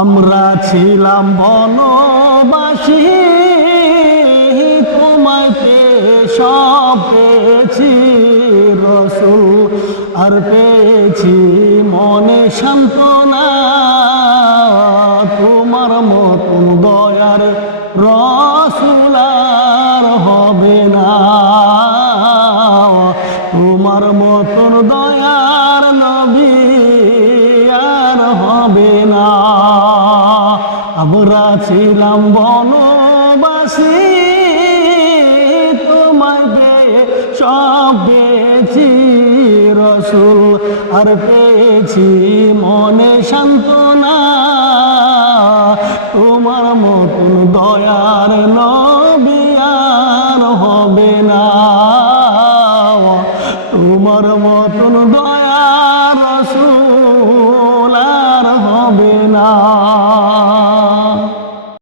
আমরা ছিলাম বনবাসী, তোমায় পেয়ে সব পেয়েছি রসুল, আর পেয়েছি মনে সান্ত্বনা। তোমার মতন দয়ার রসুল আর হবে না, তোমার মতন দয়ার নবী আর হবে না। আমরা ছিলাম বনবাসী, তোমায় পেয়ে সব পেয়েছি রসুল, আর পেয়েছি মনে সান্ত্বনা। তোমার মতন দয়ার নবী আর হবে না, তোমার মতন দয়ার রসুল আর হবে না।